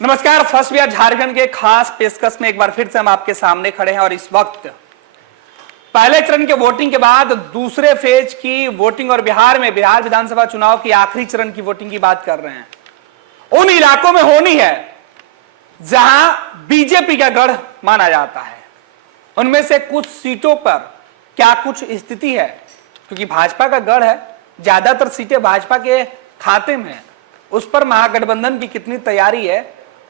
नमस्कार। फर्स्ट बिहार झारखंड के खास पेशकश में एक बार फिर से हम आपके सामने खड़े हैं और इस वक्त पहले चरण के वोटिंग के बाद दूसरे फेज की वोटिंग और बिहार विधानसभा चुनाव की आखिरी चरण की वोटिंग की बात कर रहे हैं। उन इलाकों में होनी है जहां बीजेपी का गढ़ माना जाता है। उनमें से कुछ सीटों पर क्या कुछ स्थिति है, क्योंकि भाजपा का गढ़ है, ज्यादातर सीटें भाजपा के खाते में है। उस पर महागठबंधन की कितनी तैयारी है,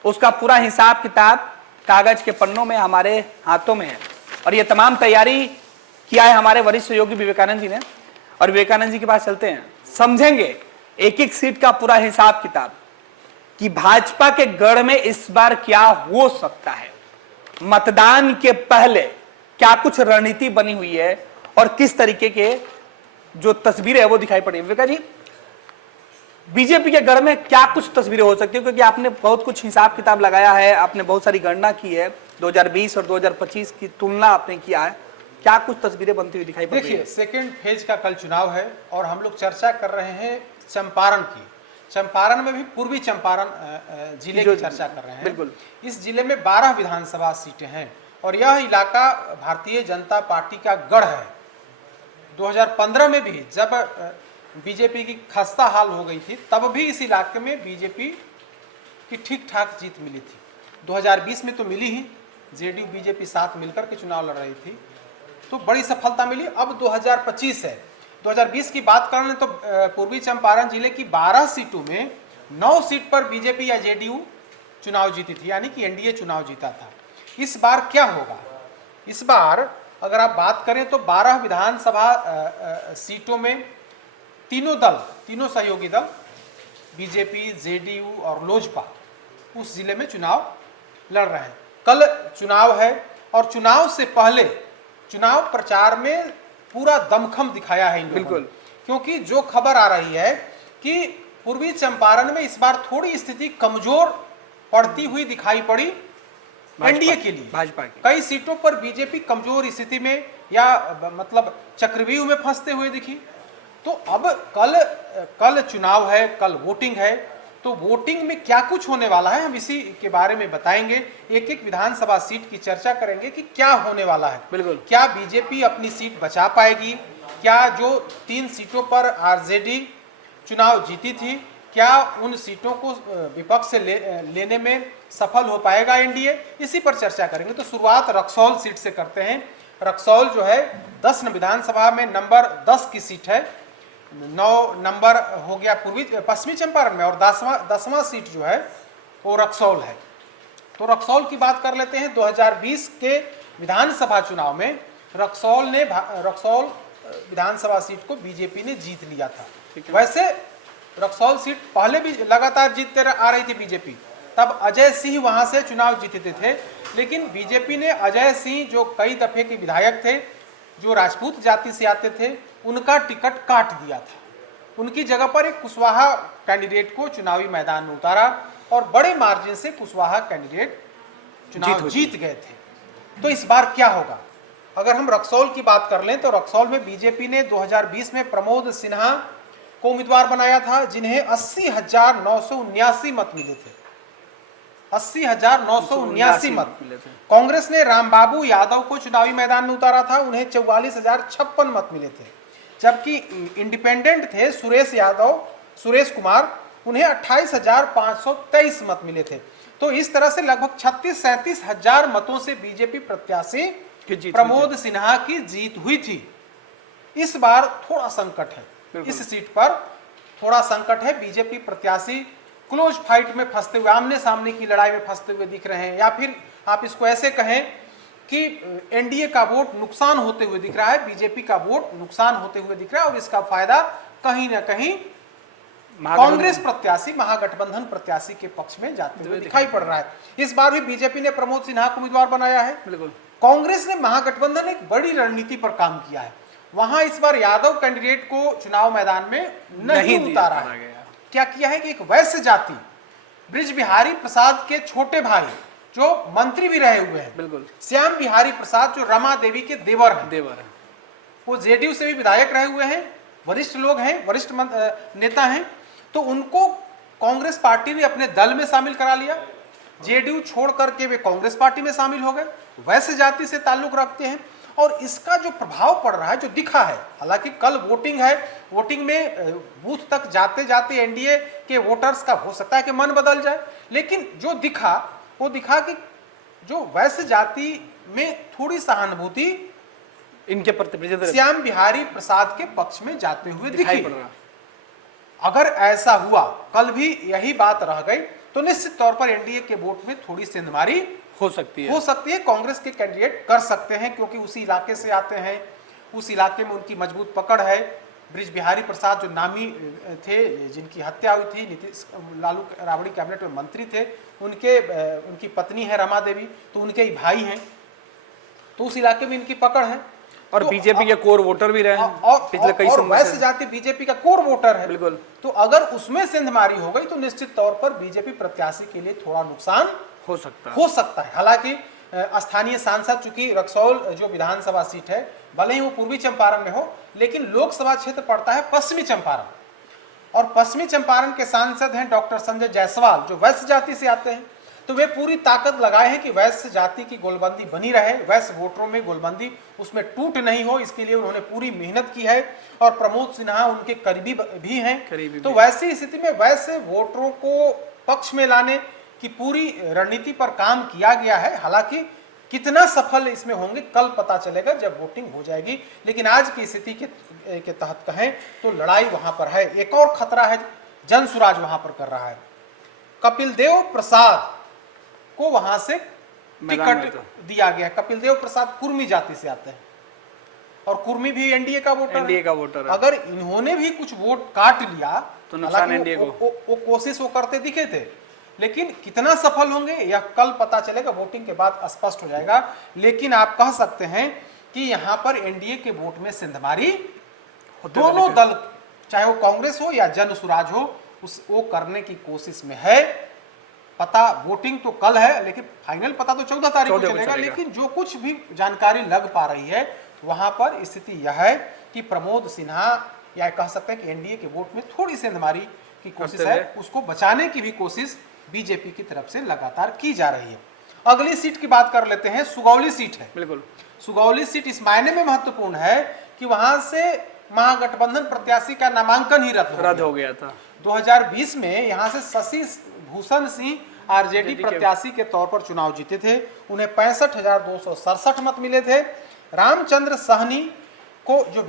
उसका पूरा हिसाब किताब कागज के पन्नों में हमारे हाथों में है। और ये तमाम तैयारी किया है हमारे वरिष्ठ योगी विवेकानंद जी ने। और विवेकानंद जी के पास चलते हैं, समझेंगे एक एक सीट का पूरा हिसाब किताब कि भाजपा के गढ़ में इस बार क्या हो सकता है, मतदान के पहले क्या कुछ रणनीति बनी हुई है और किस तरीके के जो तस्वीरें है वो दिखाई पड़ी। विवेका जी, बीजेपी के गढ़ में क्या कुछ तस्वीरें हो सकती है, क्योंकि आपने बहुत कुछ हिसाब किताब लगाया है, आपने बहुत सारी गणना की है, 2020 और 2025 की तुलना आपने किया है, क्या कुछ तस्वीरें बनती हुई दिखाई पड़ रही है? देखिए, सेकेंड फेज का कल चुनाव है और हम लोग चर्चा कर रहे हैं चंपारण की। चंपारण में भी पूर्वी चंपारण जिले की चर्चा कर रहे हैं। बिल्कुल। इस जिले में 12 विधानसभा सीटें हैं और यह इलाका भारतीय जनता पार्टी का गढ़ है। 2015 में भी जब बीजेपी की खस्ता हाल हो गई थी, तब भी इस इलाके में बीजेपी की ठीक ठाक जीत मिली थी। 2020 में तो मिली ही, जेडीयू बीजेपी साथ मिलकर के चुनाव लड़ रही थी, तो बड़ी सफलता मिली। अब 2025 है। 2020 की बात करें तो पूर्वी चंपारण जिले की 12 सीटों में 9 सीट पर बीजेपी या जेडीयू चुनाव जीती थी, यानी कि एनडीए चुनाव जीता था। इस बार क्या होगा? इस बार अगर आप बात करें तो 12 विधानसभा सीटों में तीनों सहयोगी दल बीजेपी, जेडीयू और लोजपा उस जिले में चुनाव लड़ रहे हैं। कल चुनाव है और चुनाव से पहले चुनाव प्रचार में पूरा दमखम दिखाया है इन लोगों ने। बिल्कुल। क्योंकि जो खबर आ रही है कि पूर्वी चंपारण में इस बार थोड़ी स्थिति कमजोर पड़ती हुई दिखाई पड़ी एनडीए के लिए। भाजपा की कई सीटों पर बीजेपी कमजोर स्थिति में या मतलब चक्रव्यूह में फंसते हुए दिखी। तो अब कल चुनाव है, कल वोटिंग है, तो वोटिंग में क्या कुछ होने वाला है हम इसी के बारे में बताएंगे। एक एक विधानसभा सीट की चर्चा करेंगे कि क्या होने वाला है। बिल्कुल। क्या बीजेपी अपनी सीट बचा पाएगी? क्या जो 3 सीटों पर आरजेडी चुनाव जीती थी, क्या उन सीटों को विपक्ष से लेने में सफल हो पाएगा एनडीए? इसी पर चर्चा करेंगे। तो शुरुआत रक्सौल सीट से करते हैं। रक्सौल जो है 10 विधानसभा में नंबर 10 की सीट है। 9 नंबर हो गया पश्चिमी चंपारण में और 10वां सीट जो है वो रक्सौल है। तो रक्सौल की बात कर लेते हैं। 2020 के विधानसभा चुनाव में रक्सौल विधानसभा सीट को बीजेपी ने जीत लिया था। वैसे रक्सौल सीट पहले भी लगातार जीतते आ रही थी बीजेपी, तब अजय सिंह वहां से चुनाव जीतते थे, लेकिन बीजेपी ने अजय सिंह जो कई दफे के विधायक थे, जो राजपूत जाति से आते थे, उनका टिकट काट दिया था। उनकी जगह पर एक कुशवाहा कैंडिडेट को चुनावी मैदान में उतारा और बड़े मार्जिन से कुशवाहा कैंडिडेट चुनाव जीत गए थे। तो इस बार क्या होगा? अगर हम रक्सौल की बात कर लें तो रक्सौल में बीजेपी ने 2020 में प्रमोद सिन्हा को उम्मीदवार बनाया था, जिन्हें 80,979 मत मिले थे। 80,979 मत मिले थे। कांग्रेस ने रामबाबू यादव को चुनावी मैदान में उतारा था, उन्हें 44,056 मत मिले थे। जबकि इंडिपेंडेंट थे सुरेश कुमार, उन्हें 28,523 मत मिले थे। तो इस तरह से लगभग 36-37 हजार मतों से बीजेपी प्रत्याशी प्रमोद सिन्हा की जीत हुई थी। इस बार थोड़ा संकट है, इस सीट पर थोड़ा संकट है। बीजेपी प्रत्याशी क्लोज फाइट में फंसते हुए, आमने सामने की लड़ाई में फंसते हुए दिख रहे हैं, या फिर आप इसको ऐसे कहें कि एनडीए का वोट नुकसान होते हुए दिख रहा है, बीजेपी का वोट नुकसान होते हुए दिख रहा है और इसका फायदा कहीं ना कहीं कांग्रेस प्रत्याशी, महागठबंधन प्रत्याशी के पक्ष में जाते हुए दिखाई पड़ रहा है। इस बार भी बीजेपी ने प्रमोद सिन्हा को उम्मीदवार बनाया है। कांग्रेस ने, महागठबंधन एक बड़ी रणनीति पर काम किया है। वहां इस बार यादव कैंडिडेट को चुनाव मैदान में नहीं उतारा है। क्या किया है कि एक वैश्य जाति ब्रिज बिहारी प्रसाद के छोटे भाई, जो मंत्री भी रहे हुए हैं, बिल्कुल, श्याम बिहारी प्रसाद, जो रमा देवी के देवर हैं, वो जेडीयू से भी विधायक रहे हुए हैं, वरिष्ठ लोग हैं, वरिष्ठ नेता हैं। तो उनको कांग्रेस पार्टी ने अपने दल में शामिल करा लिया जेडीयू छोड़ करके वे कांग्रेस पार्टी में शामिल हो गए, वैश्य जाति से ताल्लुक रखते हैं। और इसका जो प्रभाव पड़ रहा है, जो दिखा है, हालांकि कल वोटिंग है, वोटिंग में बूथ तक जाते जाते एनडीए के वोटर्स का हो सकता है कि मन बदल जाए, लेकिन जो दिखा वो दिखा कि जो वैश्य जाति में थोड़ी सहानुभूति इनके प्रति श्याम बिहारी प्रसाद के पक्ष में जाते हुए दिखी। पड़ रहा। अगर ऐसा हुआ, कल भी यही बात रह गई, तो निश्चित तौर पर एनडीए के वोट में थोड़ी सेंधमारी हो सकती है। कांग्रेस के कैंडिडेट कर सकते हैं, क्योंकि उसी इलाके से आते हैं, उस इलाके में उनकी मजबूत पकड़ है। ब्रिज बिहारी प्रसाद जो नामी थे, जिनकी हत्या हुई थी, नीतीश लालू राबड़ी कैबिनेट में मंत्री थे, उनकी पत्नी है रमा देवी, तो उनके ही भाई हैं, तो उस इलाके में इनकी पकड़ है। और तो बीजेपी के कोर वोटर भी रहे हैं पिछले कई समय वैश्य से। जाति बीजेपी का कोर वोटर है, बिल्कुल। तो अगर उसमें सेंधमारी हो गई तो निश्चित तौर पर बीजेपी प्रत्याशी के लिए थोड़ा नुकसान हो सकता है। हालांकि स्थानीय सांसद, चूंकि रक्सौल जो विधानसभा सीट है, भले ही वो पूर्वी चंपारण में हो, लेकिन लोकसभा क्षेत्र पड़ता है पश्चिमी चंपारण, और पश्चिमी चंपारण के सांसद हैं डॉक्टर संजय जायसवाल, जो वैश्य जाति से आते हैं। तो वे पूरी ताकत लगाए हैं कि वैश्य जाति की गोलबंदी बनी रहे, वैश्य वोटरों में गोलबंदी उसमें टूट नहीं हो, इसके लिए उन्होंने पूरी मेहनत की है। और प्रमोद सिन्हा उनके करीबी भी हैं। तो वैसी स्थिति में वैसे वोटरों को पक्ष में लाने की पूरी रणनीति पर काम किया गया है। हालांकि कितना सफल इसमें होंगे कल पता चलेगा जब वोटिंग हो जाएगी, लेकिन आज की स्थिति के तहत कहें तो लड़ाई वहां पर है। एक और खतरा है, जनसुराज वहां पर कर रहा है। कपिल देव प्रसाद को वहां से टिकट दिया गया। कपिल देव प्रसाद कुर्मी जाति से आते हैं, और कुर्मी भी एनडीए का वोटर है। अगर इन्होंने भी कुछ वोट काट लिया तो नुकसान एनडीए को। वो कोशिश वो करते दिखे थे, लेकिन कितना सफल होंगे यह कल पता चलेगा, वोटिंग के बाद स्पष्ट हो जाएगा। लेकिन आप कह सकते हैं कि यहां पर एनडीए के वोट में सेंधमारी दोनों दल, चाहे वो कांग्रेस हो या जनसुराज हो, वो करने की कोशिश में है। पता वोटिंग तो कल है, लेकिन फाइनल पता तो 14 तारीख को चलेगा। लेकिन जो कुछ भी जानकारी लग पा रही है, वहां पर स्थिति यह है कि प्रमोद सिन्हा, या कह सकते हैं कि एनडीए के वोट में थोड़ी सेंधमारी की कोशिश है, उसको बचाने की भी कोशिश बीजेपी की तरफ से लगातार की जा रही है। अगली सीट की बात कर लेते हैं, सुगौली सीट है। बिल्कुल, सुगौली सीट इस मायने में महत्वपूर्ण है कि वहां से महागठबंधन प्रत्याशी का नामांकन ही रद्द हो गया था। 2020 में यहां से शशि भूषण सिंह आरजेडी प्रत्याशी के तौर पर चुनाव जीते थे। उन्हें 65,267 मत मिले थे। रामचंद्र सहनी को जो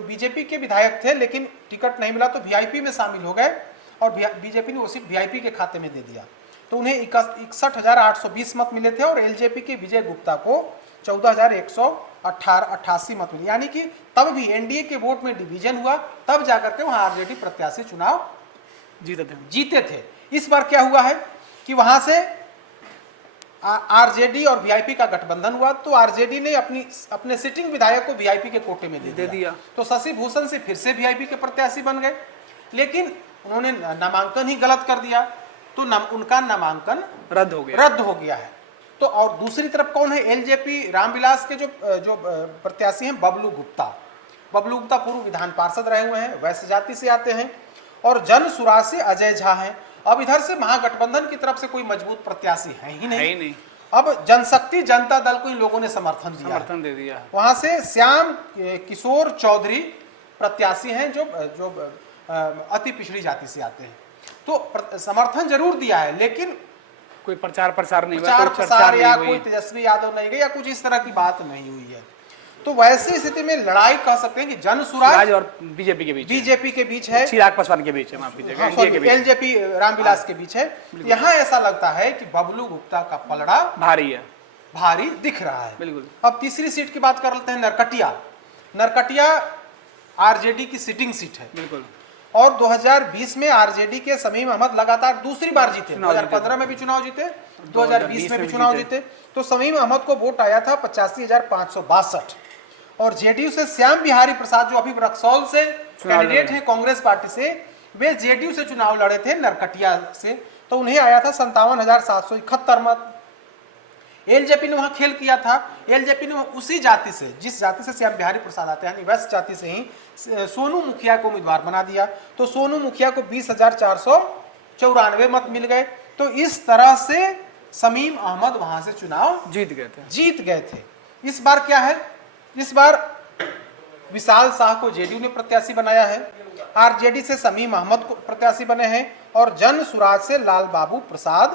बीजेपी के विधायक थे, लेकिन टिकट नहीं मिला तो वीआईपी में शामिल हो गए, और बीजेपी ने वो सिर्फ वीआईपी के खाते में दे दिया, तो उन्हें 61,820 मत मिले थे। और एलजेपी के विजय गुप्ता को 14,188 मत मिले। यानी कि तब भी एनडीए के वोट में डिवीजन हुआ, तब जाकर के वहां आरजेडी प्रत्याशी चुनाव जीते थे। इस बार क्या हुआ है कि वहां से आरजेडी और वीआईपी का गठबंधन हुआ, तो आरजेडी ने अपने सिटिंग विधायक को वीआईपी के कोटे में दे दिया। तो शशि भूषण से फिर से वीआईपी के प्रत्याशी बन गए, लेकिन उन्होंने नामांकन ही गलत कर दिया, तो उनका नामांकन रद्द हो गया है। तो और दूसरी तरफ कौन है, एलजेपी रामविलास के जो प्रत्याशी हैं बबलू गुप्ता पूर्व विधान पार्षद रहे हुए हैं, वैश्य जाति से आते हैं। और जनसुराज से अजय झा हैं। अब इधर से महागठबंधन की तरफ से कोई मजबूत प्रत्याशी है ही नहीं। अब जनशक्ति जनता दल को इन लोगों ने समर्थन दे दिया। वहां से श्याम किशोर चौधरी प्रत्याशी हैं जो अति पिछड़ी जाति से आते हैं, तो समर्थन जरूर दिया है, लेकिन कोई प्रचार प्रसार नहीं हुआ, या कोई तेजस्वी यादव नहीं गए, या कुछ इस तरह की बात नहीं हुई है। तो वैसी स्थिति में लड़ाई कह सकते हैं कि जनसुराज और बीजेपी के बीच है, चिराग पासवान के बीच है, माफ कीजिएगा, एलजेपी रामविलास के बीच है। यहाँ ऐसा लगता है कि बबलू गुप्ता का पलड़ा भारी दिख रहा है। बिल्कुल। अब तीसरी सीट की बात कर लेते हैं, नरकटिया आरजेडी की सिटिंग सीट है। बिल्कुल। और 2020 में आरजेडी के समीम अहमद लगातार दूसरी बार जीते, 2015 में भी चुनाव जीते, 2020 में भी चुनाव जीते। तो समीम अहमद को वोट आया था 85,562। और जेडीयू से श्याम बिहारी प्रसाद, जो अभी रक्सौल से कैंडिडेट हैं कांग्रेस पार्टी से, वे जेडीयू से चुनाव लड़े थे नरकटिया से, तो उन्हें आया था 57,771 मत। एलजेपी ने वहां खेल किया था। एलजेपी ने उसी जाति से, जिस जाति से श्याम बिहारी प्रसाद आते हैं, वैश्य जाति से ही सोनू मुखिया को उम्मीदवार बना दिया। तो सोनू मुखिया को 20,494 मत मिल गए। तो इस तरह से शमीम अहमद वहां से चुनाव जीत गए थे। इस बार क्या है, इस बार विशाल शाह को जेडीयू ने प्रत्याशी बनाया है, आरजेडी से शमीम अहमद को प्रत्याशी बने हैं और जन सुराज से लाल बाबू प्रसाद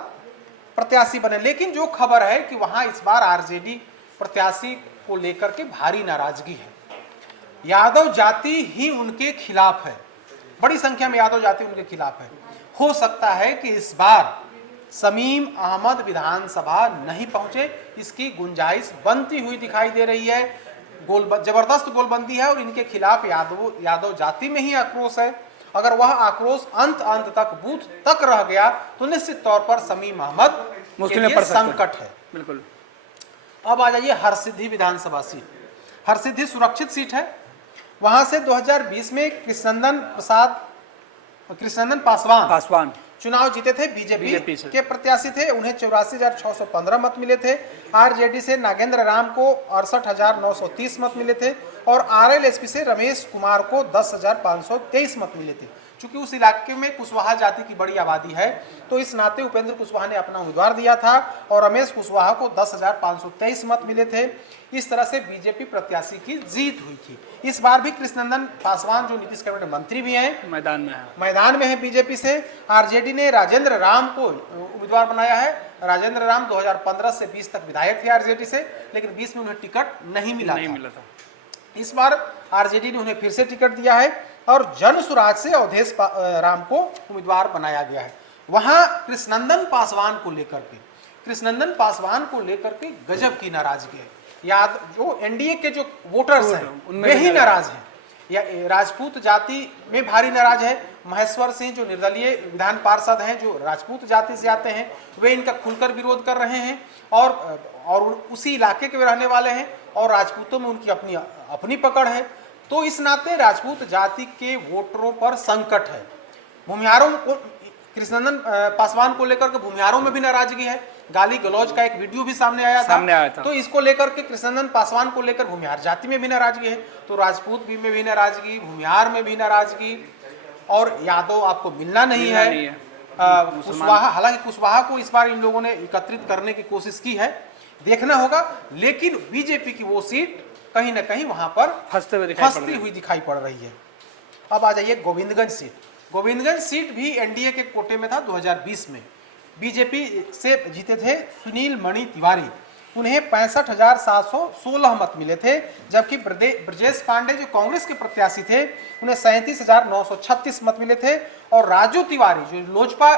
प्रत्याशी बने। लेकिन जो खबर है कि वहां इस बार आरजेडी प्रत्याशी को लेकर के भारी नाराजगी है, यादव जाति ही उनके खिलाफ है, बड़ी संख्या में यादव जाति उनके खिलाफ है। हो सकता है कि इस बार शमीम अहमद विधानसभा नहीं पहुंचे, इसकी गुंजाइश बनती हुई दिखाई दे रही है। जबरदस्त गोलबंदी है और इनके खिलाफ यादव जाति में ही आक्रोश है। अगर वह आक्रोश अंत तक बूथ तक रह गया तो निश्चित तौर पर शमीम अहमद मुश्किल के में लिए पड़ सकते हैं। संकट है। बिल्कुल। अब आ जाइए हरसिद्धि विधानसभा सीट। हरसिद्धि सुरक्षित सीट है। वहां से 2020 में कृष्णनंदन पासवान चुनाव जीते थे, बीजेपी के प्रत्याशी थे। उन्हें 84,615 मत मिले थे। आरजेडी से नागेंद्र राम को 68,930 मत मिले थे और आरएलएसपी से रमेश कुमार को 10,523 मत मिले थे। चूंकि उस इलाके में कुशवाहा जाति की बड़ी आबादी है तो इस नाते उपेंद्र कुशवाहा ने अपना उम्मीदवार दिया था और रमेश कुशवाहा को 10,523 मत मिले थे। इस तरह से बीजेपी प्रत्याशी की जीत हुई थी। इस बार भी कृष्णनंदन पासवान जो नीतीश कैबिनेट मंत्री भी हैं मैदान में है बीजेपी से। आरजेडी ने राजेंद्र राम को उम्मीदवार बनाया है। राजेंद्र राम 2015 से 20 तक विधायक थे आरजेडी से, लेकिन 20 में उन्हें टिकट नहीं मिला था। इस बार आरजेडी ने उन्हें फिर से टिकट दिया है और जन सुराज से अवधेश राम को उम्मीदवार बनाया गया है। वहां कृष्णनंदन पासवान को लेकर के गजब की नाराजगी है। जो एनडीए के जो वोटर्स हैं वे ही नाराज हैं। या राजपूत जाति में भारी नाराज है। महेश्वर सिंह जो निर्दलीय विधान पार्षद हैं, जो राजपूत जाति से आते हैं, वे इनका खुलकर विरोध कर रहे हैं और उसी इलाके के रहने वाले हैं और राजपूतों में उनकी अपनी पकड़ है। तो इस नाते राजपूत जाति के वोटरों पर संकट है। भूमिहारों को कृष्णनंदन पासवान को लेकर के भूमिहारों में भी नाराजगी है। गाली गलौज का एक वीडियो भी सामने आया था। तो इसको लेकर के कृष्णनंदन पासवान को लेकर भूमिहार जाति में भी नाराजगी है। तो राजपूत भी में भी नाराजगी, भूमिहार में भी नाराजगी और यादव आपको मिलना नहीं है। कुशवाहा, हालांकि कुशवाहा को इस बार इन लोगों ने एकत्रित करने की कोशिश की है, देखना होगा। लेकिन बीजेपी की वो सीट कहीं ना कहीं वहां पर फंसती हुई दिखाई पड़ रही है। अब आ जाइए गोविंदगंज सीट। गोविंदगंज सीट भी एनडीए के कोटे में था। 2020 में बीजेपी से जीते थे सुनील मणि तिवारी। उन्हें 65,716 मत मिले थे, जबकि ब्रजेश पांडे जो कांग्रेस के प्रत्याशी थे उन्हें 37,936 मत मिले थे और राजू तिवारी जो लोजपा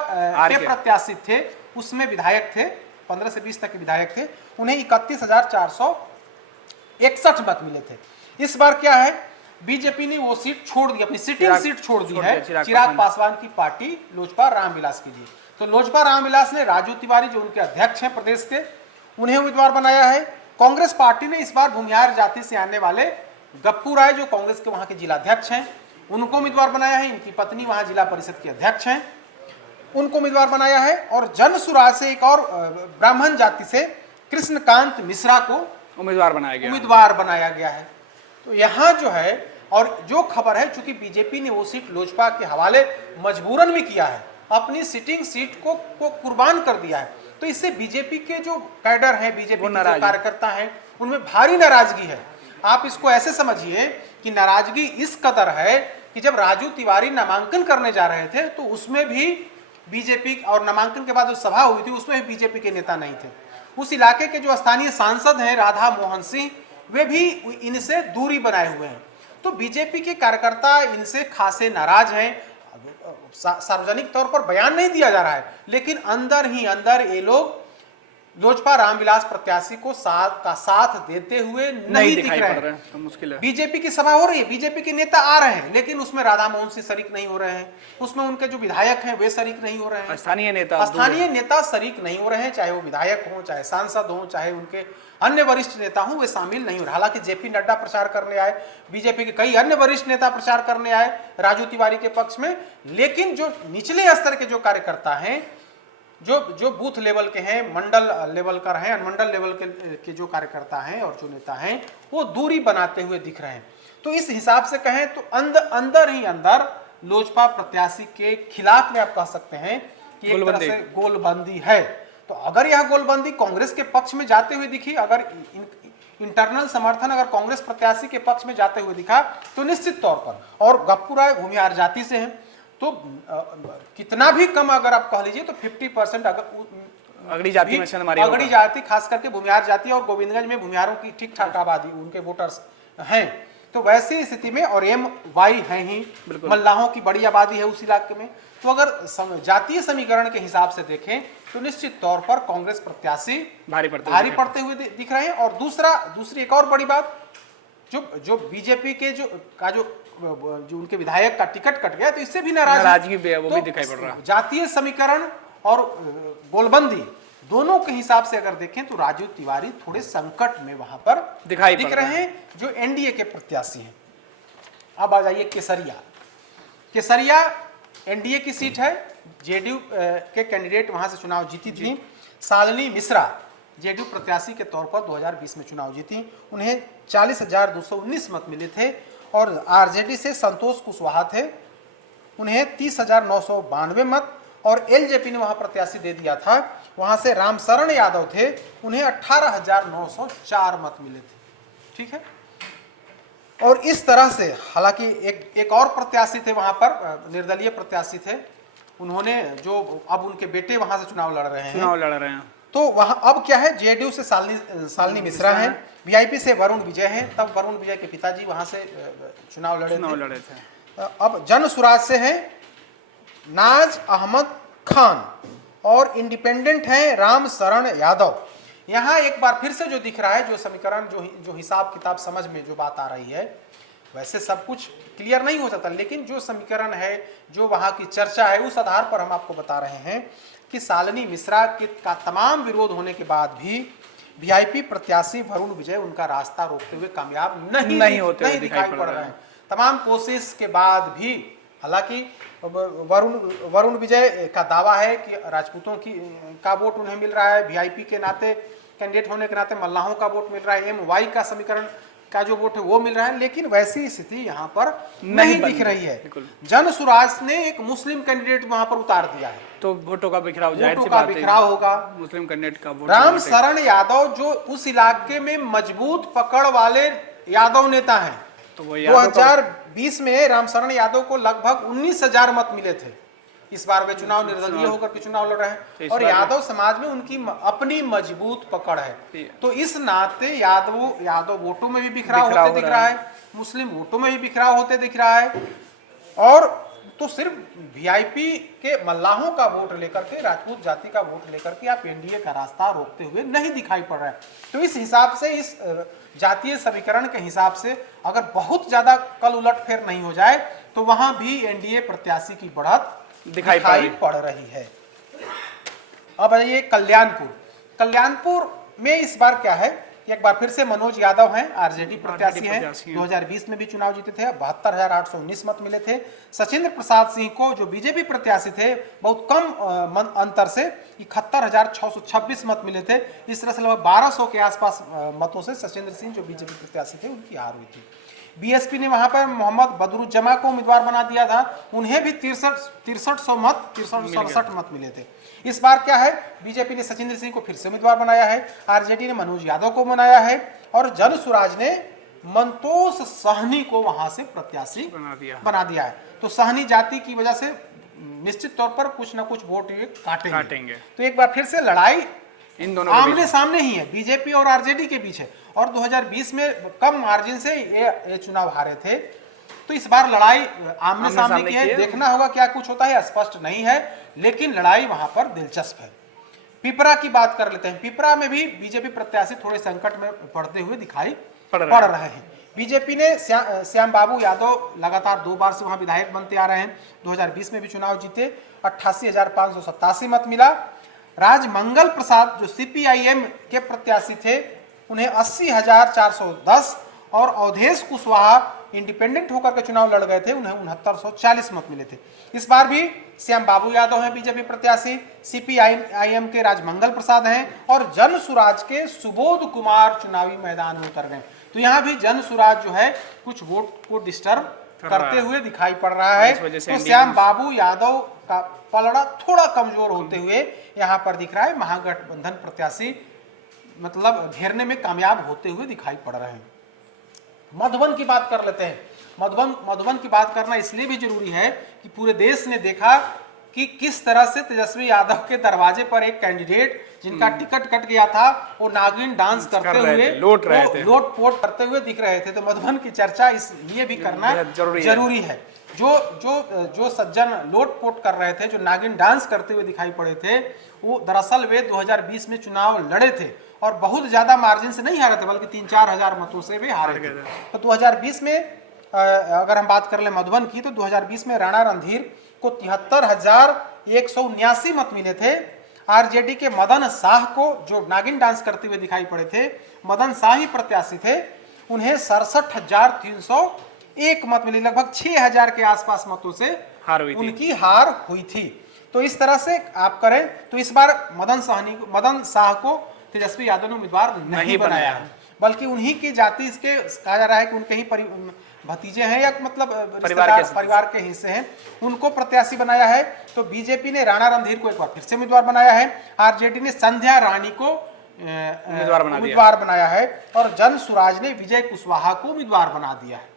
के प्रत्याशी थे उसमें विधायक थे, 15 से 20 तक के विधायक थे, उन्हें 31,461 मत मिले थे। इस बार क्या है, बीजेपी ने वो सीट छोड़ दी, अपनी सिटिंग सीट छोड़ दी है चिराग पासवान की पार्टी लोजपा रामविलास के लिए। तो लोजपा रामविलास ने राजू तिवारी जो उनके अध्यक्ष हैं प्रदेश के, उन्हें उम्मीदवार बनाया है। कांग्रेस पार्टी ने इस बार भूमिहार जाति से आने वाले गप्पू राय जो कांग्रेस के वहां के जिलाध्यक्ष हैं उनको उम्मीदवार बनाया है। इनकी पत्नी वहां जिला परिषद की अध्यक्ष हैं, उनको उम्मीदवार बनाया है। और जन सुराज से एक और ब्राह्मण जाति से कृष्णकांत मिश्रा को उम्मीदवार बनाया गया है। तो यहाँ जो है, और जो खबर है, चूंकि बीजेपी ने वो सीट लोजपा के हवाले मजबूरन भी किया है, अपनी सिटिंग सीट को कुर्बान कर दिया है, तो इससे बीजेपी के जो कैडर हैं, बीजेपी के जो कार्यकर्ता हैं, उनमें भारी नाराजगी है। आप इसको ऐसे समझिए कि नाराजगी इस कदर है कि जब राजू तिवारी नामांकन करने जा रहे थे तो उसमें भी बीजेपी, और नामांकन के बाद जो सभा हुई थी उसमें भी बीजेपी के नेता नहीं थे। उस इलाके के जो स्थानीय सांसद हैं राधा मोहन सिंह, वे भी इनसे दूरी बनाए हुए हैं। तो बीजेपी के कार्यकर्ता इनसे खासे नाराज हैं। सार्वजनिक तौर पर बयान नहीं दिया जा रहा है, लेकिन अंदर ही अंदर ये लोग लोजपा रामविलास प्रत्याशी को साथ देते हुए नहीं दिख रहे हैं। तो मुश्किल है। बीजेपी की सभा हो रही है, बीजेपी के नेता आ रहे हैं, लेकिन उसमें राधा मोहन सिंह शरीक नहीं हो रहे हैं, उसमें उनके जो विधायक हैं वे शरीक नहीं हो रहे हैं, स्थानीय नेता शरीक नहीं हो रहे हैं, चाहे वो विधायक हो, चाहे सांसद हो, चाहे उनके अन्य वरिष्ठ नेता हों, वे शामिल नहीं हो रहे। हालांकि जेपी नड्डा प्रचार करने आए, बीजेपी के कई अन्य वरिष्ठ नेता प्रचार करने आए राजू तिवारी के पक्ष में, लेकिन जो निचले स्तर के जो कार्यकर्ता हैं, जो बूथ लेवल के हैं, मंडल लेवल का हैं, अनुमंडल लेवल के जो कार्यकर्ता हैं और जो नेता हैं, वो दूरी बनाते हुए दिख रहे हैं। तो इस हिसाब से कहें तो अंदर ही अंदर लोजपा प्रत्याशी के खिलाफ में आप कह सकते हैं कि एक तरह से गोलबंदी है। तो अगर यह गोलबंदी कांग्रेस के पक्ष में जाते हुए दिखी, अगर इंटरनल समर्थन अगर कांग्रेस प्रत्याशी के पक्ष में जाते हुए दिखा, तो निश्चित तौर पर, और गप्पू राय भूमिहार जाति से हैं, तो कितना भी कम अगर आप कह लीजिए तो 50% अगर अगड़ी जाति में से हमारी अगड़ी जाति, खास करके भूमिहार जाति, और गोविंदगंज में भूमिहारों की ठीक ठाक आबादी, उनके वोटर्स हैं, तो वैसी स्थिति में, और MY है ही, मल्लाहों की बड़ी आबादी है उस इलाके में, तो अगर जातीय समीकरण के हिसाब से देखें तो निश्चित तौर पर कांग्रेस प्रत्याशी भारी पड़ते हुए दिख रहे हैं। और दूसरी एक और बड़ी बात, जो बीजेपी के जो उनके विधायक का टिकट कट गया, तो इससे भी नाराजगी वो भी दिखाई पड़ रहा है। जातीय समीकरण और गोलबंदी दोनों के हिसाब से अगर देखें तो राजू तिवारी थोड़े संकट में वहां पर दिख रहे हैं, जो एनडीए के प्रत्याशी हैं। अब आ जाइए केसरिया एनडीए की सीट है, जेडीयू के कैंडिडेट वहां से चुनाव जीती थी। शालिनी मिश्रा जेडीयू प्रत्याशी के तौर पर 2020 में चुनाव जीती, उन्हें 40,219 मत मिले थे। और आरजेडी से संतोष कुशवाहा थे, उन्हें 30,992 मत, और एलजेपी ने वहां प्रत्याशी दे दिया था, वहां से रामशरण यादव थे, उन्हें 18,904 मत मिले थे। ठीक है, और इस तरह से, हालांकि एक और प्रत्याशी थे वहां पर, निर्दलीय प्रत्याशी थे, उन्होंने जो अब उनके बेटे वहां से चुनाव लड़ रहे हैं, तो वहां अब क्या है, जेडीयू से शालिनी मिश्रा हैं, वीआईपी से वरुण विजय हैं, तब वरुण विजय के पिताजी वहां से चुनाव लड़े थे। अब जन सुराज से हैं नाज अहमद खान, और इंडिपेंडेंट हैं राम शरण यादव। यहाँ एक बार फिर से जो दिख रहा है, जो समीकरण, जो हिसाब किताब समझ में जो बात आ रही है, वैसे सब कुछ क्लियर नहीं हो सकता, लेकिन जो समीकरण है, जो वहाँ की चर्चा है, उस आधार पर हम आपको बता रहे हैं कि शालिनी मिश्रा का तमाम विरोध होने के बाद भी वीआईपी प्रत्याशी वरुण विजय उनका रास्ता रोकते हुए कामयाब नहीं दिखाई पड़ रहे हैं। तमाम कोशिश के बाद भी, हालांकि वरुण विजय का दावा है कि राजपूतों का वोट उन्हें मिल रहा है, वीआईपी के नाते, कैंडिडेट होने के नाते मल्लाहों का वोट मिल रहा है, MY का समीकरण का जो वोट है वो मिल रहा है, लेकिन वैसी स्थिति यहाँ पर नहीं दिख रही है। जन सुराज ने एक मुस्लिम कैंडिडेट वहां पर उतार दिया है, तो वोटों का बिखराव होगा, मुस्लिम कैंडिडेट का वोट। राम शरण यादव जो उस इलाके में मजबूत पकड़ वाले यादव नेता हैं, तो 2020 में रामशरण यादव को लगभग 19,000 मत मिले थे। इस बार वे चुनाव निर्दलीय होकर के चुनाव लड़ रहे हैं, और यादव समाज में उनकी अपनी मजबूत पकड़ है, तो इस नाते यादव वोटों में भी बिखराव होते दिख रहा है, मुस्लिम वोटों में भी बिखराव होते दिख रहा है, और तो सिर्फ वीआईपी के मल्लाहों का वोट लेकर के, राजपूत जाति का वोट लेकर के आप एनडीए का रास्ता रोकते हुए नहीं दिखाई पड़ रहा है। तो इस हिसाब से, इस जातीय समीकरण के हिसाब से, अगर बहुत ज्यादा कल उलट फेर नहीं हो जाए, तो वहां भी एनडीए प्रत्याशी की बढ़त दिखाई पड़ रही है। अब आइए कल्याणपुर में इस बार क्या है, एक बार फिर से मनोज यादव हैं, आरजेडी प्रत्याशी हैं, 2020 में भी चुनाव जीते थे, 72,819 मत मिले थे। सचिंद्र प्रसाद सिंह को, जो बीजेपी प्रत्याशी थे, बहुत कम अंतर से 71,626 मत मिले थे। इस तरह से लगभग 1,200 के आसपास मतों से सचिंद्र सिंह, जो बीजेपी प्रत्याशी थे, उनकी हार हुई थी। बीएसपी ने वहां पर मोहम्मद बदरुज्जमा को उम्मीदवार बना दिया था, उन्हें भी 63,67 मत मिले थे। इस बार क्या है, बीजेपी ने सचिंद्र सिंह को फिर से उम्मीदवार बनाया है, आरजेडी ने मनोज यादव को बनाया है, और जन सुराज ने मंतोष सहनी को वहां से प्रत्याशी बना दिया है। तो सहनी जाति की वजह से निश्चित तौर पर कुछ ना कुछ वोट ये काटेंगे। तो एक बार फिर से लड़ाई इन दोनों आमने सामने ही है, बीजेपी और आरजेडी के बीच है, और 2020 में कम मार्जिन से ये चुनाव हारे थे। तो इस बार लड़ाई आमने सामने की है, देखना होगा क्या कुछ होता है, स्पष्ट नहीं है, लेकिन लड़ाई वहां पर दिलचस्प है। पिपरा की बात कर लेते हैं। पिपरा में भी बीजेपी प्रत्याशी थोड़े संकट में पड़ते हुए दिखाई पड़ रहे हैं। बीजेपी ने श्याम बाबू यादव लगातार 2 बार से वहां विधायक बनते आ रहे हैं, 2020 में भी चुनाव जीते, 88,587 मत मिला। राजमंगल प्रसाद जो सीपीआईएम के प्रत्याशी थे, उन्हें 80,410, और अवधेश कुशवाहा इंडिपेंडेंट होकर के चुनाव लड़ गए थे, उन्हें 6940 मत मिले थे। इस बार भी श्याम बाबू यादव हैं बीजेपी प्रत्याशी, सीपीआईएम के राजमंगल प्रसाद हैं, और जन सुराज के सुबोध कुमार चुनावी मैदान में उतर गए। तो यहाँ भी जन सुराज जो है कुछ वोट को डिस्टर्ब करते हुए दिखाई पड़ रहा है। तो श्याम बाबू यादव का पलड़ा थोड़ा कमजोर होते हुए यहाँ पर दिख रहा है। महागठबंधन प्रत्याशी मतलब घेरने में कामयाब होते हुए दिखाई पड़ रहे हैं। मधुबन की बात कर लेते हैं। मधुबन की बात करना इसलिए भी जरूरी है कि पूरे देश ने देखा कि किस तरह से तेजस्वी यादव के दरवाजे पर एक कैंडिडेट जिनका टिकट कट गया था वो नागिन डांस करते हुए लोट पोट करते हुए दिख रहे थे। तो मधुबन की चर्चा इसलिए भी करना जरूरी है। जो सज्जन लोट पोट कर रहे थे, जो नागिन डांस करते हुए दिखाई पड़े थे, वो दरअसल वे 2020 में चुनाव लड़े थे और बहुत ज्यादा मार्जिन से नहीं हारे थे, बल्कि 3-4 हजार मतों से भी हारे थे। तो 2020 में अगर हम बात कर ले मधुबन की, तो 2020 में राणा रणधीर को 73,179 मत मिले थे। आरजेडी के मदन शाह को, जो नागिन डांस करते हुए दिखाई पड़े थे, मदन शाह ही प्रत्याशी थे, उन्हें 67,301 मत मिले। लगभग 6,000 के आसपास मतों से उनकी हार हुई थी। तो इस तरह से आप करें तो इस बार मदन शाह को तेजस्वी यादव ने उम्मीदवार नहीं बनाया है, बल्कि उन्हीं की जाति, इसके कहा जा रहा है कि उनके ही भतीजे हैं या मतलब परिवार के हिस्से हैं, उनको प्रत्याशी बनाया है। तो बीजेपी ने राणा रणधीर को एक बार फिर से उम्मीदवार बनाया है। आरजेडी ने संध्या रानी को उम्मीदवार बनाया है और जन सुराज ने विजय कुशवाहा को उम्मीदवार बना दिया है।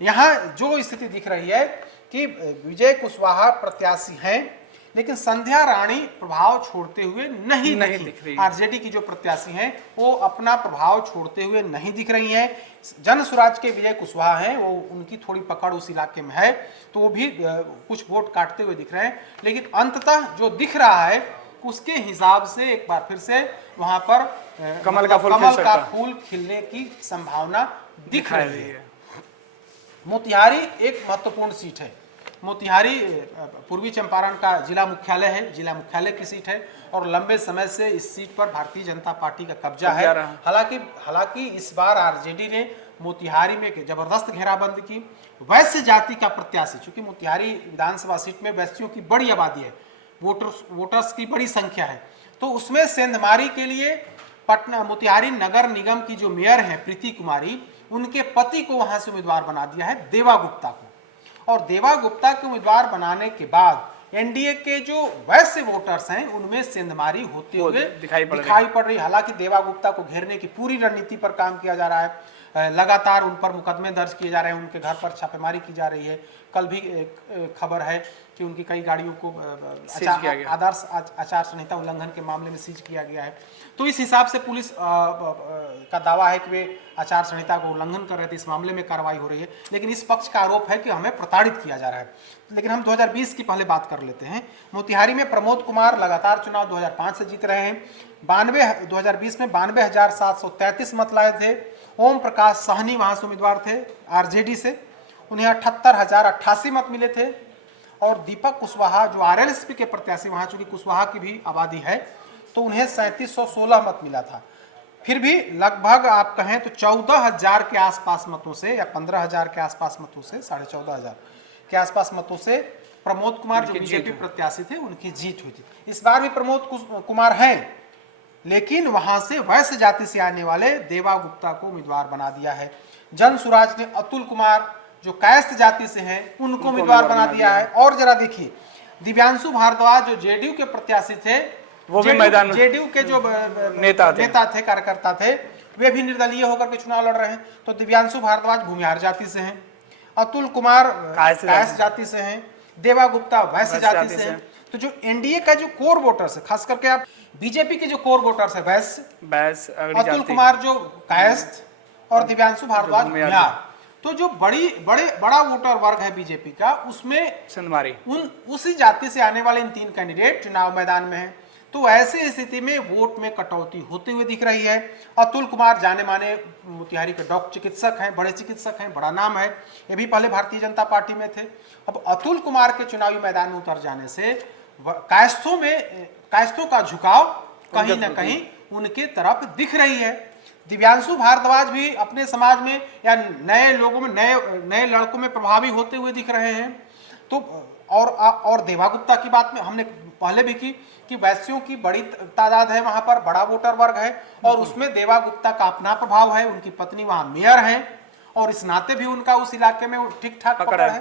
यहाँ जो स्थिति दिख रही है कि विजय कुशवाहा प्रत्याशी हैं, लेकिन संध्या रानी प्रभाव छोड़ते हुए नहीं दिख रही। आरजेडी की जो प्रत्याशी हैं वो अपना प्रभाव छोड़ते हुए नहीं दिख रही हैं। जन स्वराज के विजय कुशवाहा हैं, वो उनकी थोड़ी पकड़ उस इलाके में है, तो वो भी कुछ वोट काटते हुए दिख रहे हैं। लेकिन अंततः जो दिख रहा है उसके हिसाब से एक बार फिर से वहां पर कमल का फूल खिलने की संभावना दिख रही है। मोतिहारी एक महत्वपूर्ण सीट है। मोतिहारी पूर्वी चंपारण का जिला मुख्यालय है, जिला मुख्यालय की सीट है और लंबे समय से इस सीट पर भारतीय जनता पार्टी का कब्जा है। हालांकि इस बार आरजेडी ने मोतिहारी में जबरदस्त घेराबंदी की। वैश्य जाति का प्रत्याशी, चूंकि मोतिहारी विधानसभा सीट में वैश्यों की बड़ी आबादी है, वोटर्स की बड़ी संख्या है, तो उसमें सेंधमारी के लिए पटना मोतिहारी नगर निगम की जो मेयर है प्रीति कुमारी, उनके पति को वहां से उम्मीदवार बना दिया है, देवा गुप्ता को। और देवा गुप्ता के उम्मीदवार बनाने के बाद एनडीए के जो वैश्य वोटर्स हैं उनमें सेंधमारी होते हुए दिखाई पड़ रही। हालांकि देवा गुप्ता को घेरने की पूरी रणनीति पर काम किया जा रहा है, लगातार उन पर मुकदमे दर्ज किए जा रहे हैं, उनके घर पर छापेमारी की जा रही है। कल भी खबर है कि उनकी कई गाड़ियों को आदर्श आचार संहिता उल्लंघन के मामले में सीज किया गया है। तो इस हिसाब से पुलिस का दावा है कि वे आचार संहिता को उल्लंघन कर रहे थे, इस मामले में कार्रवाई हो रही है। लेकिन इस पक्ष का आरोप है कि हमें प्रताड़ित किया जा रहा है। लेकिन हम 2020 की पहले बात कर लेते हैं। मोतिहारी में प्रमोद कुमार लगातार चुनाव 2005 से जीत रहे हैं। 2020 में 92,733 मत लाए थे। ओम प्रकाश साहनी वहां से उम्मीदवार थे आरजेडी से, उन्हें 78,088 मत मिले थे। और दीपक कुशवाहा जो आरएलएसपी के प्रत्याशी, वहां चूंकि कुशवाहा की भी आबादी है, तो उन्हें 3716 मत मिला था। फिर भी लगभग आप कहें तो 14,000 के आसपास मतों से या 15,000 के आसपास मतों से, 14,500 के आसपास मतों से प्रमोद कुमार जो बीजेपी प्रत्याशी थे उनकी जीत हुई थी। इस बार भी प्रमोद कुमार हैं, लेकिन वहां से वैश्य जाति से आने वाले देवा गुप्ता को उम्मीदवार बना दिया है। जन सुराज ने अतुल कुमार जो कायस्थ जाति से हैं उनको उम्मीदवार बना दिया है। और जरा देखिए, दिव्यांशु भारद्वाज जो जेडीयू के प्रत्याशी थे, वो भी मैदान में, जेडीयू के जो नेता थे, कार्यकर्ता थे, वे भी निर्दलीय होकर के चुनाव लड़ रहे हैं। तो दिव्यांशु भारद्वाज भूमिहार जाति से हैं, अतुल कुमार कायस्थ जाति से हैं, देवा गुप्ता वैश्य जाति से हैं। तो जो एनडीए का जो कोर वोटर्स है, खास करके आप बीजेपी के जो कोर वोटर्स है वैश्य, अतुल कुमार जो कायस्थ और दिव्यांशु भारद्वाज भूमिहार, तो जो बड़ा वोटर वर्ग है बीजेपी का, उसमें सेंधमारी उसी जाति से आने वाले इन 3 कैंडिडेट चुनाव मैदान में हैं। तो ऐसी स्थिति में वोट में कटौती होती हुई दिख रही है। अतुल कुमार जाने माने मोतिहारी के डॉक्टर चिकित्सक हैं, बड़े चिकित्सक हैं, बड़ा नाम है, ये भी पहले भारतीय जनता पार्टी में थे। अब अतुल कुमार के चुनावी मैदान में उतर जाने से कायस्थों का झुकाव कहीं ना कहीं उनके तरफ दिख रही है। दिव्यांशु भारद्वाज भी अपने समाज में या नए लोगों में, नए लड़कों में प्रभावी होते हुए दिख रहे हैं। तो और देवा गुप्ता की बात में हमने पहले भी की कि वैश्यों की बड़ी तादाद है, वहां पर बड़ा वोटर वर्ग है और उसमें देवा गुप्ता का अपना प्रभाव है। उनकी पत्नी वहां मेयर है और इस नाते भी उनका उस इलाके में ठीक ठाक पकड़ है।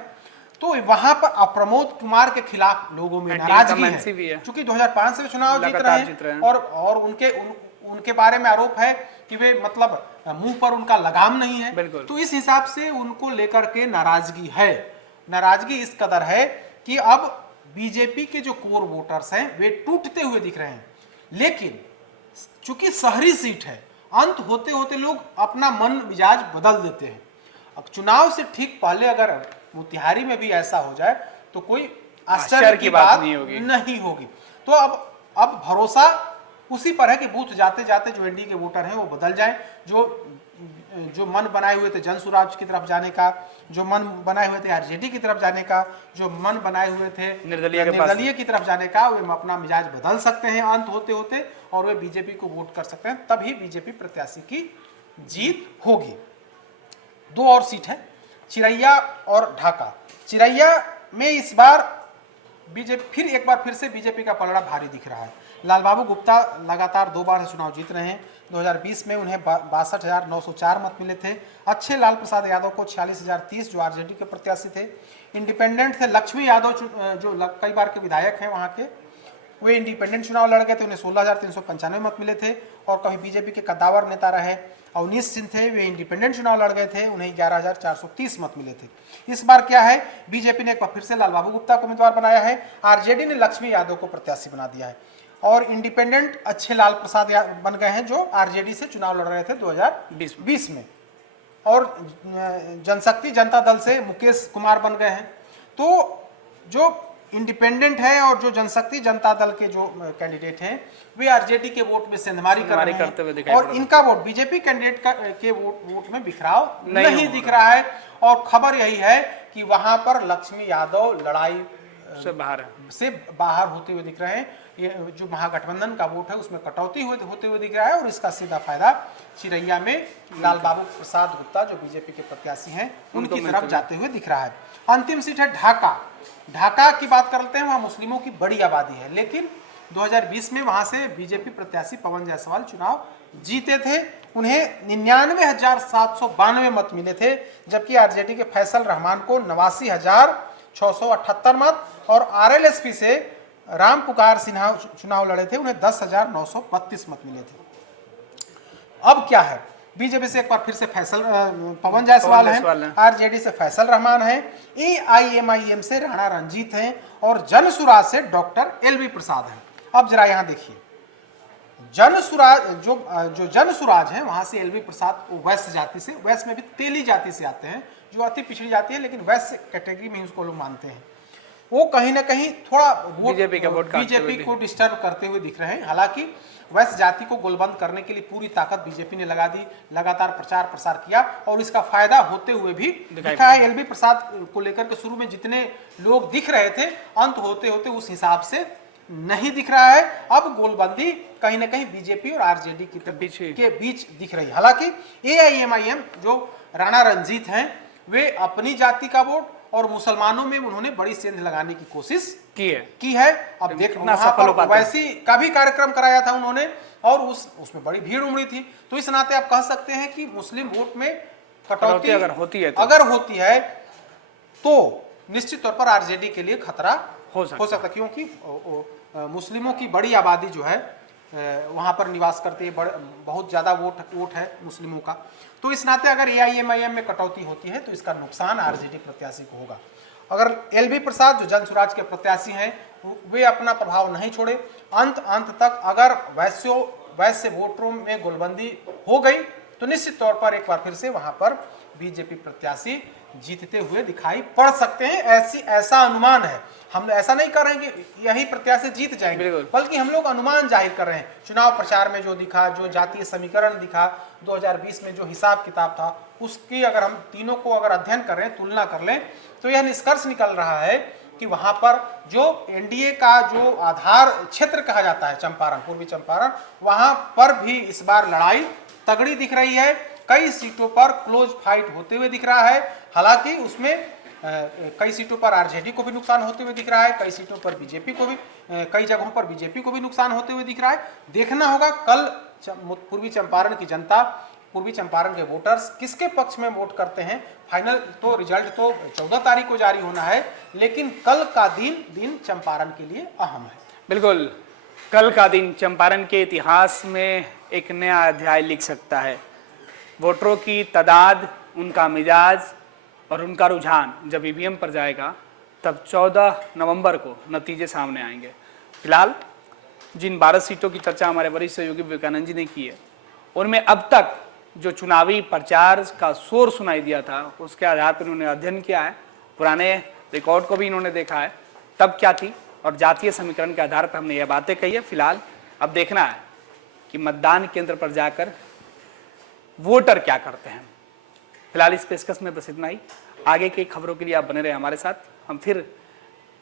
तो वहां पर प्रमोद कुमार के खिलाफ लोगों में नाराजगी भी है, है। क्योंकि 2005 से चुनाव जीत रहे हैं और उनके बारे में आरोप है कि वे मतलब मुंह पर उनका लगाम नहीं है। तो इस हिसाब से उनको लेकर के नाराजगी है। नाराजगी इस कदर है कि अब बीजेपी के जो कोर वोटर्स हैं वे टूटते हुए दिख रहे हैं। लेकिन चूंकि शहरी सीट है, अंत होते होते लोग अपना मन मिजाज बदल देते हैं। अब चुनाव से ठीक पहले अगर मोतिहारी में भी ऐसा हो जाए तो कोई आश्चर्य की बात नहीं होगी। तो अब भरोसा उसी पर है कि बूथ जाते जाते जो एनडीए के वोटर हैं वो बदल जाएं। जो मन बनाए हुए थे जनसुराज की तरफ जाने का, जो मन बनाए हुए थे आरजेडी की तरफ जाने का, जो मन बनाए हुए थे निर्दलीय की तरफ जाने का, वे अपना मिजाज बदल सकते हैं अंत होते होते और वे बीजेपी को वोट कर सकते हैं। तभी बीजेपी प्रत्याशी की जीत होगी। 2 और सीट है, चिरैया और ढाका। चिरैया में इस बार बीजेपी एक बार फिर से बीजेपी का पलड़ा भारी दिख रहा है। लालबाबू गुप्ता लगातार 2 बार चुनाव जीत रहे हैं। 2020 में उन्हें 62,904 मत मिले थे। अच्छे लाल प्रसाद यादव को 46,030 जो आरजेडी के प्रत्याशी थे। इंडिपेंडेंट थे लक्ष्मी यादव जो कई बार के विधायक हैं वहाँ के, वे इंडिपेंडेंट चुनाव लड़ गए थे, उन्हें 16,395 मत मिले थे। और कभी बीजेपी के कद्दावर नेता रहे अवनीश सिंह थे, वे इंडिपेंडेंट चुनाव लड़ गए थे, उन्हें 11,430 मत मिले थे। इस बार क्या है, बीजेपी ने एक बार फिर से लालबाबू गुप्ता को उम्मीदवार बनाया है, आरजेडी ने लक्ष्मी यादव को प्रत्याशी बना दिया है और इंडिपेंडेंट अच्छे लाल प्रसाद बन गए हैं जो आरजेडी से चुनाव लड़ रहे थे 2020 में। और जनशक्ति जनता दल से मुकेश कुमार बन गए हैं। तो जो इंडिपेंडेंट है और जो जनशक्ति जनता दल के जो कैंडिडेट हैं वे आरजेडी के वोट में सेंधमारी करते हुए दिखाई और इनका वोट बीजेपी कैंडिडेट के वोट में बिखराव नहीं दिख रहा है। और खबर यही है कि वहां पर लक्ष्मी यादव लड़ाई से बाहर होते हुए दिख रहे हैं। ये जो महागठबंधन का वोट है उसमें कटौती होते हुए दिख रहा है और इसका सीधा फायदा चिरैया में लालबाबू प्रसाद गुप्ता जो बीजेपी के प्रत्याशी हैं उनकी तरफ जाते हुए दिख रहा है। अंतिम सीट है ढाका। ढाका की बात करते हैं, वहाँ मुस्लिमों की बड़ी आबादी है, लेकिन 2020 में वहाँ से बीजेपी प्रत्याशी पवन जायसवाल चुनाव जीते थे। उन्हें 99,792 मत मिले थे, जबकि आरजेडी के फैसल रहमान को 89,678 मत और आरएलएसपी से राम पुकार सिन्हा चुनाव लड़े थे, उन्हें 10,932 मत मिले थे। अब क्या है, बीजेपी से एक बार फिर से पवन जायसवाल हैं, आरजेडी से फैसल रहमान हैं, एआईएमआईएम से राणा रंजीत हैं और जनसुराज से डॉक्टर एलवी प्रसाद हैं। अब जरा यहां देखिए, जनसुराज जो जनसुराज है वहां से एलवी प्रसाद वैश्य जाति से, वैश्य में भी तेली जाति से आते हैं जो अति पिछड़ी जाति है, लेकिन वैश्य कैटेगरी में ही उसको लोग मानते हैं। वो कहीं ना कहीं थोड़ा बीजेपी को डिस्टर्ब करते हुए दिख रहे हैं। हालांकि वैश्य जाति को गोलबंद करने के लिए पूरी ताकत बीजेपी ने लगा दी, लगातार प्रचार प्रसार किया और इसका फायदा होते हुए भी दिखा है। एलवी प्रसाद को लेकर के शुरू में जितने लोग दिख रहे थे, अंत होते होते उस हिसाब से नहीं दिख रहा है। अब गोलबंदी कहीं ना कहीं बीजेपी और आरजेडी के बीच दिख रही है। हालांकि एआईएमआईएम जो राणा रंजीत हैं वे अपनी जाति का वोट और मुसलमानों में उन्होंने बड़ी सेंध लगाने की कोशिश की है। अब देखना सफल हो वैसी का भी कार्यक्रम कराया था उन्होंने और उसमें बड़ी भीड़ उमड़ी थी। तो इस नाते आप कह सकते हैं कि मुस्लिम वोट में कटौती अगर होती है तो निश्चित तौर पर आरजेडी के लिए खतरा हो सकता है, क्योंकि मुस्लिमों की बड़ी आबादी जो है वहां पर निवास करती है, बहुत ज्यादा वोट है मुस्लिमों का। तो इस नाते अगर एआईएमआईएम में कटौती होती है तो इसका नुकसान आरजेडी प्रत्याशी को होगा। अगर एलवी प्रसाद जो जनसुराज के प्रत्याशी हैं वे अपना प्रभाव नहीं छोड़े, अंत तक अगर वैश्य वोटरों में गोलबंदी हो गई तो निश्चित तौर पर एक बार फिर से वहां पर बीजेपी प्रत्याशी जीतते हुए दिखाई पड़ सकते हैं। ऐसा अनुमान है। हम ऐसा नहीं कर रहे हैं कि यही प्रत्याशी जीत जाएंगे, बल्कि हम लोग अनुमान जाहिर कर रहे हैं। चुनाव प्रचार में जो दिखा, जो जातीय समीकरण दिखा 2020 में, जो हिसाब किताब था, उसकी अगर हम तीनों को अगर अध्ययन कर रहे हैं, तुलना कर लें, तो यह निष्कर्ष निकल रहा है कि वहां पर जो एनडीए का जो आधार क्षेत्र कहा जाता है चंपारण, पूर्वी चंपारण, वहां पर भी इस बार लड़ाई तगड़ी दिख रही है। कई सीटों पर क्लोज फाइट होते हुए दिख रहा है। हालांकि उसमें कई सीटों पर आरजेडी को भी नुकसान होते हुए दिख रहा है, कई सीटों पर बीजेपी को भी, कई जगहों पर बीजेपी को भी नुकसान होते हुए दिख रहा है। देखना होगा कल पूर्वी चंपारण की जनता पूर्वी चंपारण के वोटर्स किसके पक्ष में वोट करते हैं। फाइनल तो रिजल्ट तो 14 तारीख को जारी होना है, लेकिन कल का दिन चंपारण के लिए अहम है। बिल्कुल, कल का दिन चंपारण के इतिहास में एक नया अध्याय लिख सकता है। वोटरों की तादाद, उनका मिजाज और उनका रुझान जब ईवीएम पर जाएगा तब 14 नवंबर को नतीजे सामने आएंगे। फिलहाल जिन 12 सीटों की चर्चा हमारे वरिष्ठ सहयोगी विवेकानंद जी ने की है, उनमें अब तक जो चुनावी प्रचार का शोर सुनाई दिया था, उसके आधार पर उन्होंने अध्ययन किया है, पुराने रिकॉर्ड को भी इन्होंने देखा है, तब क्या थी और जातीय समीकरण के आधार पर हमने यह बातें कही है। फिलहाल अब देखना है कि मतदान केंद्र पर जाकर वोटर क्या करते हैं। फिलहाल इस पेशकश में बस इतना ही। आगे की खबरों के लिए आप बने रहे हमारे साथ। हम फिर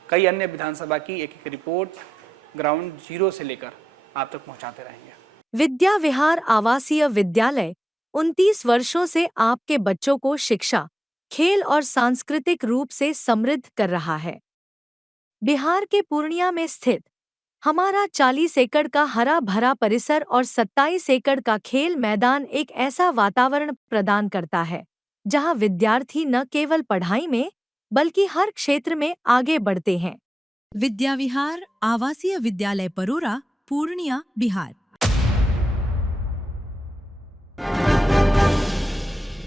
कई अन्य विधानसभा की एक एक रिपोर्ट ग्राउंड जीरो से लेकर आप तक पहुंचाते रहेंगे। विद्या विहार आवासीय विद्यालय 29 वर्षों से आपके बच्चों को शिक्षा, खेल और सांस्कृतिक रूप से समृद्ध कर रहा है। बिहार के पूर्णिया में स्थित हमारा 40 एकड़ का हरा भरा परिसर और 27 एकड़ का खेल मैदान एक ऐसा वातावरण प्रदान करता है जहां विद्यार्थी न केवल पढ़ाई में बल्कि हर क्षेत्र में आगे बढ़ते हैं। विद्या विहार आवासीय विद्यालय परोरा, पूर्णिया, बिहार।